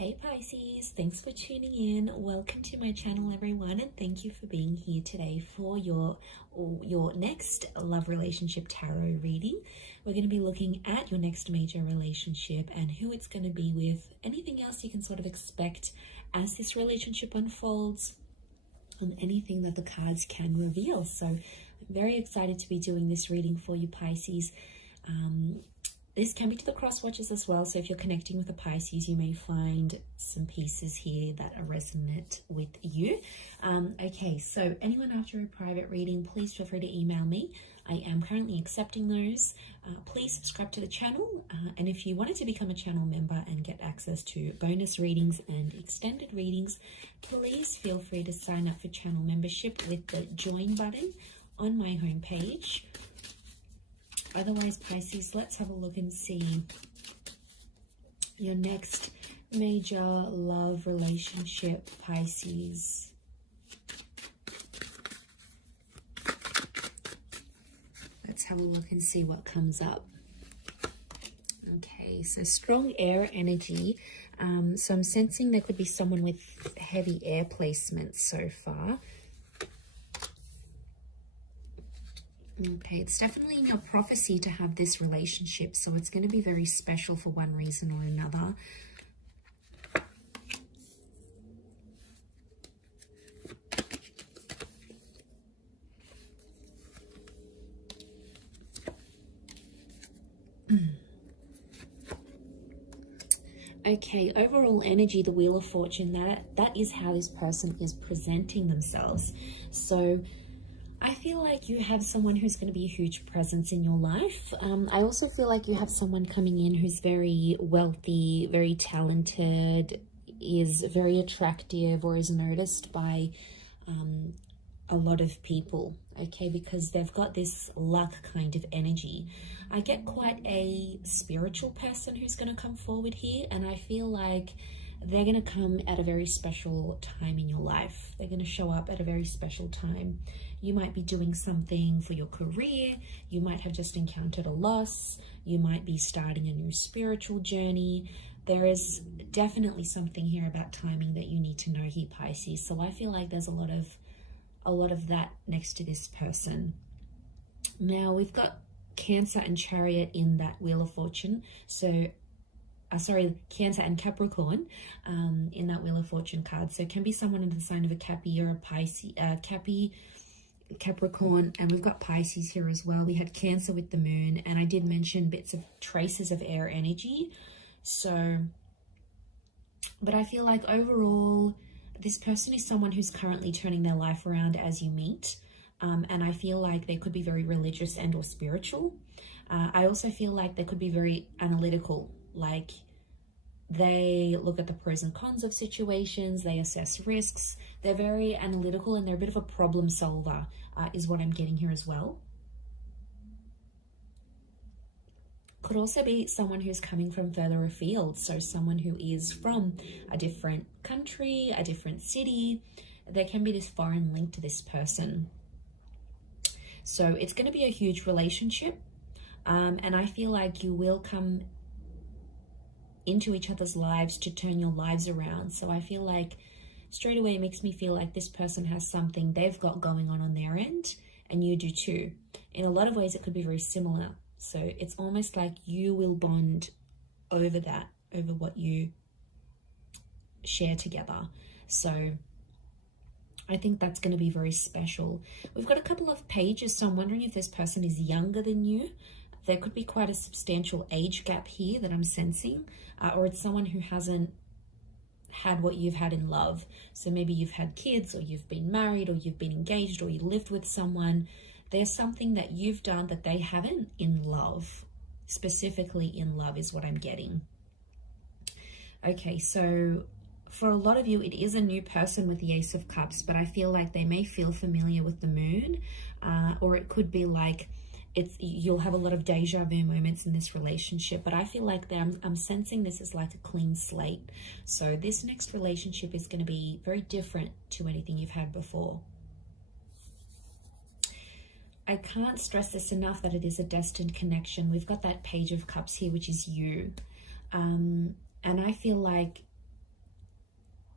Hey Pisces, thanks for tuning in. Welcome to my channel everyone, and thank you for being here today for your next love relationship tarot reading. We're going to be looking at your next major relationship and who it's going to be with, anything else you can sort of expect as this relationship unfolds, and anything that the cards can reveal. So I'm very excited to be doing this reading for you Pisces. This can be to the cross watchers as well, so if you're connecting with a Pisces, you may find some pieces here that are resonant with you. Okay, so anyone after a private reading, please feel free to email me. I am currently accepting those. Please subscribe to the channel, and if you wanted to become a channel member and get access to bonus readings and extended readings, please feel free to sign up for channel membership with the join button on my homepage. Otherwise, Pisces, let's have a look and see your next major love relationship, Pisces. Let's have a look and see what comes up. Okay, so strong air energy. So I'm sensing there could be someone with heavy air placements so far. Okay, it's definitely in your prophecy to have this relationship, so it's going to be very special for one reason or another. Okay, overall energy, the Wheel of Fortune, that is how this person is presenting themselves. So I feel like you have someone who's going to be a huge presence in your life. I also feel like you have someone coming in who's very wealthy, very talented, is very attractive, or is noticed by a lot of people, okay, because they've got this luck kind of energy. I get quite a spiritual person who's going to come forward here, and I feel like they're going to come at a very special time in your life. They're going to show up at a very special time. You might be doing something for your career. You might have just encountered a loss. You might be starting a new spiritual journey. There is definitely something here about timing that you need to know here, Pisces. So I feel like there's a lot of that next to this person. Now we've got Cancer and Chariot in that Wheel of Fortune. So Cancer and Capricorn in that Wheel of Fortune card. So it can be someone in the sign of a Cappy or a Pisces, Capricorn, and we've got Pisces here as well. We had Cancer with the moon, and I did mention bits of traces of air energy. So, but I feel like overall, this person is someone who's currently turning their life around as you meet. And I feel like they could be very religious and or spiritual. I also feel like they could be very analytical. Like they look at the pros and cons of situations, they assess risks, they're very analytical, and they're a bit of a problem solver, is what I'm getting here as well. Could also be someone who's coming from further afield, so someone who is from a different country, a different city. There can be this foreign link to this person. So it's going to be a huge relationship, and I feel like you will come into each other's lives to turn your lives around. So I feel like straight away it makes me feel like this person has something they've got going on their end, and you do too. In a lot of ways it could be very similar. So it's almost like you will bond over that, over what you share together. So I think that's going to be very special. We've got a couple of pages, so I'm wondering if this person is younger than you. There could be quite a substantial age gap here that I'm sensing, or it's someone who hasn't had what you've had in love. So maybe you've had kids, or you've been married, or you've been engaged, or you lived with someone. There's something that you've done that they haven't in love. Specifically in love is what I'm getting. Okay, so for a lot of you, it is a new person with the Ace of Cups, but I feel like they may feel familiar with the moon, or it could be like you'll have a lot of deja vu moments in this relationship, but I feel like I'm sensing this is like a clean slate. So this next relationship is going to be very different to anything you've had before. I can't stress this enough that it is a destined connection. We've got that Page of Cups here, which is you. And I feel like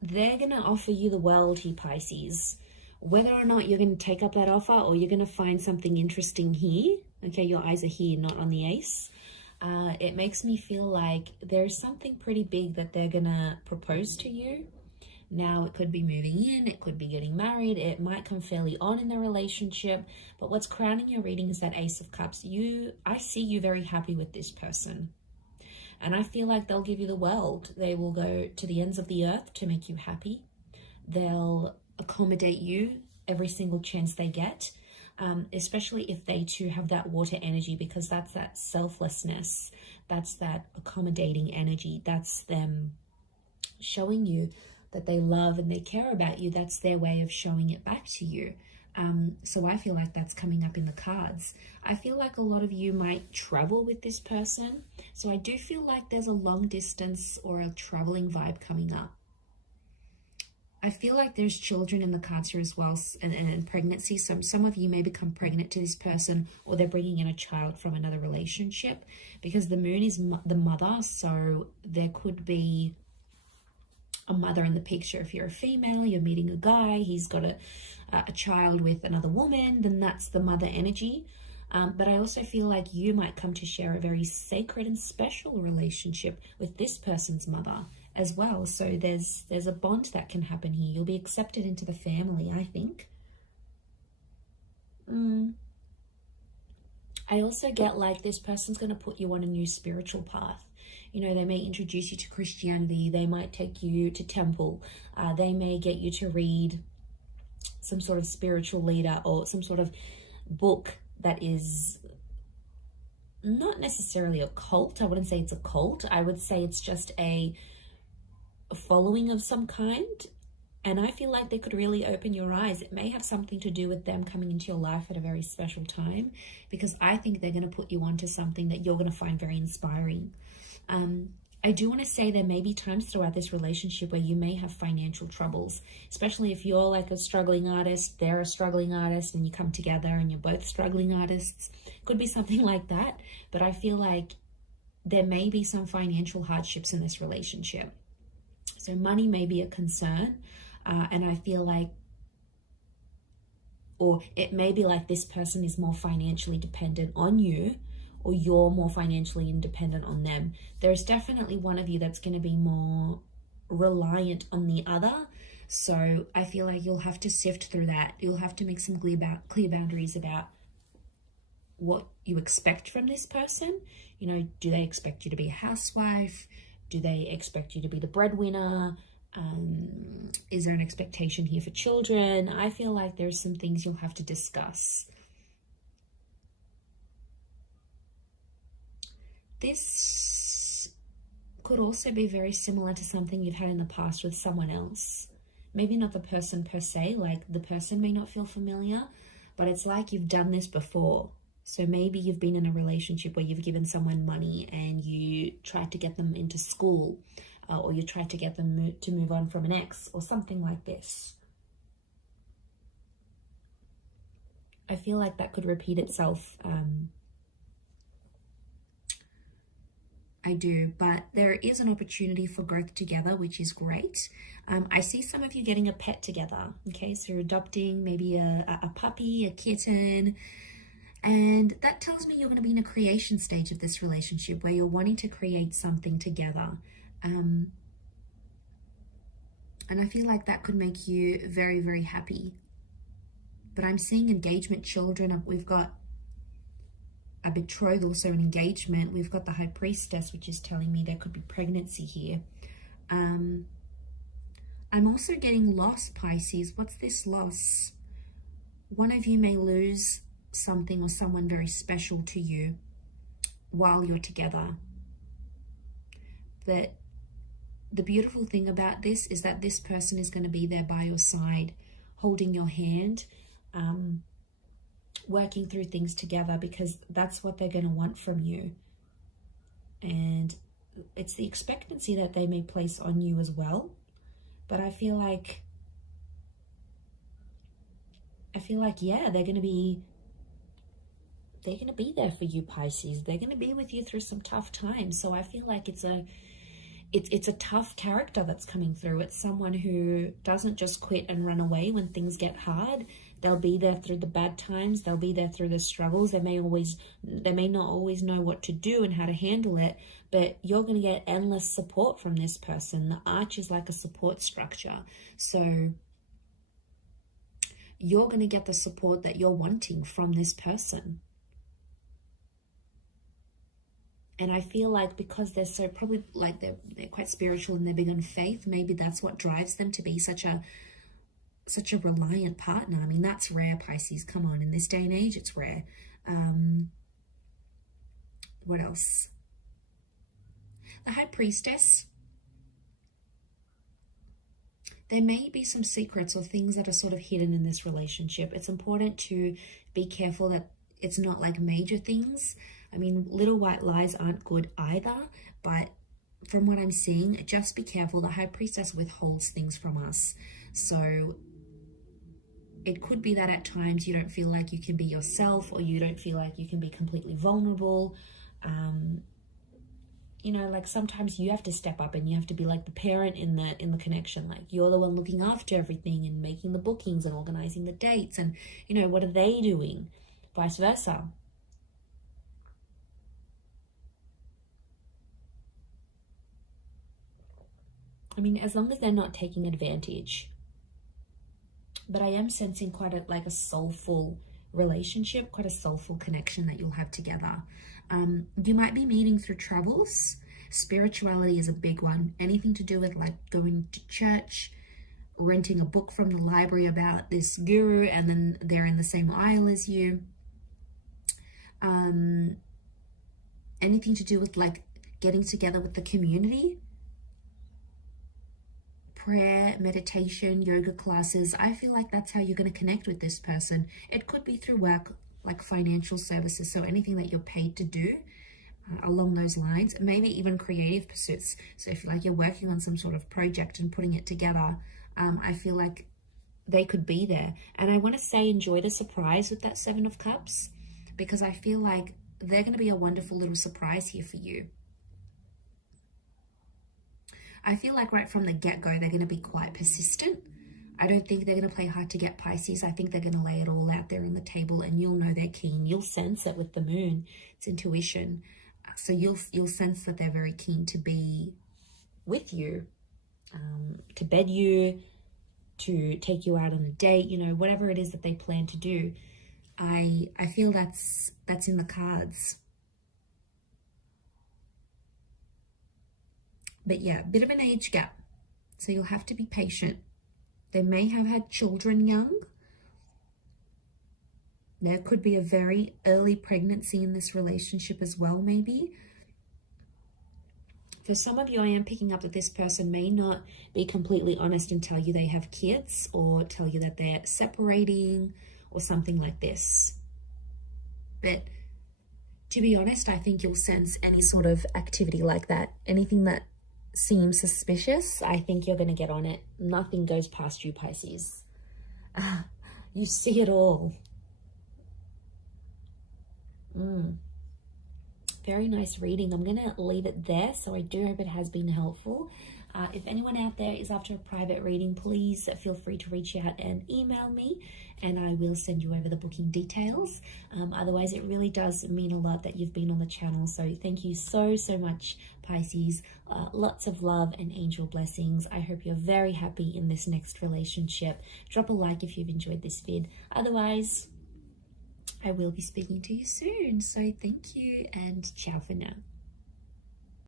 they're going to offer you the world here, Pisces. Whether or not you're going to take up that offer or you're going to find something interesting here, okay, your eyes are here, not on the ace. It makes me feel like there's something pretty big that they're going to propose to you. Now, it could be moving in, it could be getting married, it might come fairly on in the relationship, but what's crowning your reading is that Ace of Cups. I see you very happy with this person, and I feel like they'll give you the world. They will go to the ends of the earth to make you happy. They'll accommodate you every single chance they get, especially if they too have that water energy, because that's that selflessness, that's that accommodating energy, that's them showing you that they love and they care about you. That's their way of showing it back to you. So I feel like that's coming up in the cards. I feel like a lot of you might travel with this person. So I do feel like there's a long distance or a traveling vibe coming up. I feel like there's children in the cards here as well, and pregnancy. Some of you may become pregnant to this person, or they're bringing in a child from another relationship, because the moon is the mother. So there could be a mother in the picture. If you're a female, you're meeting a guy, he's got a child with another woman, then that's the mother energy. But I also feel like you might come to share a very sacred and special relationship with this person's mother as well. So there's a bond that can happen here. You'll be accepted into the family, I think. I also get like this person's going to put you on a new spiritual path. You know, they may introduce you to Christianity. They might take you to temple. They may get you to read some sort of spiritual leader or some sort of book that is not necessarily a cult. I wouldn't say it's a cult. I would say it's just a following of some kind. And I feel like they could really open your eyes. It may have something to do with them coming into your life at a very special time, because I think they're going to put you onto something that you're going to find very inspiring. I do want to say there may be times throughout this relationship where you may have financial troubles, especially if you're like a struggling artist, they're a struggling artist, and you come together and you're both struggling artists. Could be something like that, but I feel like there may be some financial hardships in this relationship. So money may be a concern, and I feel like, or it may be like this person is more financially dependent on you, or you're more financially independent on them. There's definitely one of you that's going to be more reliant on the other. So I feel like you'll have to sift through that. You'll have to make some clear boundaries about what you expect from this person. You know, do they expect you to be a housewife? Do they expect you to be the breadwinner? Is there an expectation here for children? I feel like there's some things you'll have to discuss. This could also be very similar to something you've had in the past with someone else. Maybe not the person per se, like the person may not feel familiar, but it's like you've done this before. So maybe you've been in a relationship where you've given someone money and you tried to get them into school, or you tried to get them to move on from an ex, or something like this. I feel like that could repeat itself. I do, but there is an opportunity for growth together, which is great. I see some of you getting a pet together, okay? So you're adopting maybe a puppy, a kitten, and that tells me you're going to be in a creation stage of this relationship where you're wanting to create something together. And I feel like that could make you very, very happy. But I'm seeing engagement, children. We've got a betrothal, so an engagement. We've got the High Priestess, which is telling me there could be pregnancy here. I'm also getting loss, Pisces. What's this loss? One of you may lose something or someone very special to you while you're together. But the beautiful thing about this is that this person is going to be there by your side, holding your hand, working through things together, because that's what they're going to want from you. And it's the expectancy that they may place on you as well. But I feel like, yeah, they're going to be there for you, Pisces. They're going to be with you through some tough times. So I feel like it's it's a tough character that's coming through. It's someone who doesn't just quit and run away when things get hard. They'll be there through the bad times. They'll be there through the struggles. They may not always know what to do and how to handle it, but you're going to get endless support from this person. The arch is like a support structure. So you're going to get the support that you're wanting from this person. And I feel like because they're so probably like they're quite spiritual and they're big on faith, maybe that's what drives them to be such a reliant partner. I mean, that's rare, Pisces. Come on, in this day and age, it's rare. What else? The High Priestess. There may be some secrets or things that are sort of hidden in this relationship. It's important to be careful that it's not like major things. I mean, little white lies aren't good either, but from what I'm seeing, just be careful. The High Priestess withholds things from us. So it could be that at times you don't feel like you can be yourself, or you don't feel like you can be completely vulnerable. You know, like sometimes you have to step up and you have to be like the parent in the connection. Like you're the one looking after everything and making the bookings and organizing the dates. And, you know, what are they doing? Vice versa. I mean, as long as they're not taking advantage. But I am sensing quite a soulful relationship, quite a soulful connection that you'll have together. You might be meeting through travels. Spirituality is a big one. Anything to do with like going to church, renting a book from the library about this guru, and then they're in the same aisle as you. Anything to do with like getting together with the community. Prayer, meditation, yoga classes. I feel like that's how you're going to connect with this person. It could be through work, like financial services. So anything that you're paid to do along those lines, maybe even creative pursuits. So if like you're working on some sort of project and putting it together, I feel like they could be there. And I want to say enjoy the surprise with that Seven of Cups, because I feel like they're going to be a wonderful little surprise here for you. I feel like right from the get-go, they're going to be quite persistent. I don't think they're going to play hard to get, Pisces. I think they're going to lay it all out there on the table, and you'll know they're keen. You'll sense it with the moon. It's intuition. So you'll sense that they're very keen to be with you, to bed you, to take you out on a date, you know, whatever it is that they plan to do. I feel that's in the cards. But yeah, a bit of an age gap. So you'll have to be patient. They may have had children young. There could be a very early pregnancy in this relationship as well, maybe. For some of you, I am picking up that this person may not be completely honest and tell you they have kids, or tell you that they're separating or something like this. But to be honest, I think you'll sense any sort of activity like that. Anything that seems suspicious, I think you're going to get on it. Nothing goes past you, Pisces. You see it all. Very nice reading. I'm going to leave it there. So I do hope it has been helpful. If anyone out there is after a private reading, please feel free to reach out and email me, and I will send you over the booking details. Otherwise, it really does mean a lot that you've been on the channel. So thank you so much, Pisces. Lots of love and angel blessings. I hope you're very happy in this next relationship. Drop a like if you've enjoyed this vid. Otherwise, I will be speaking to you soon. So thank you, and ciao for now.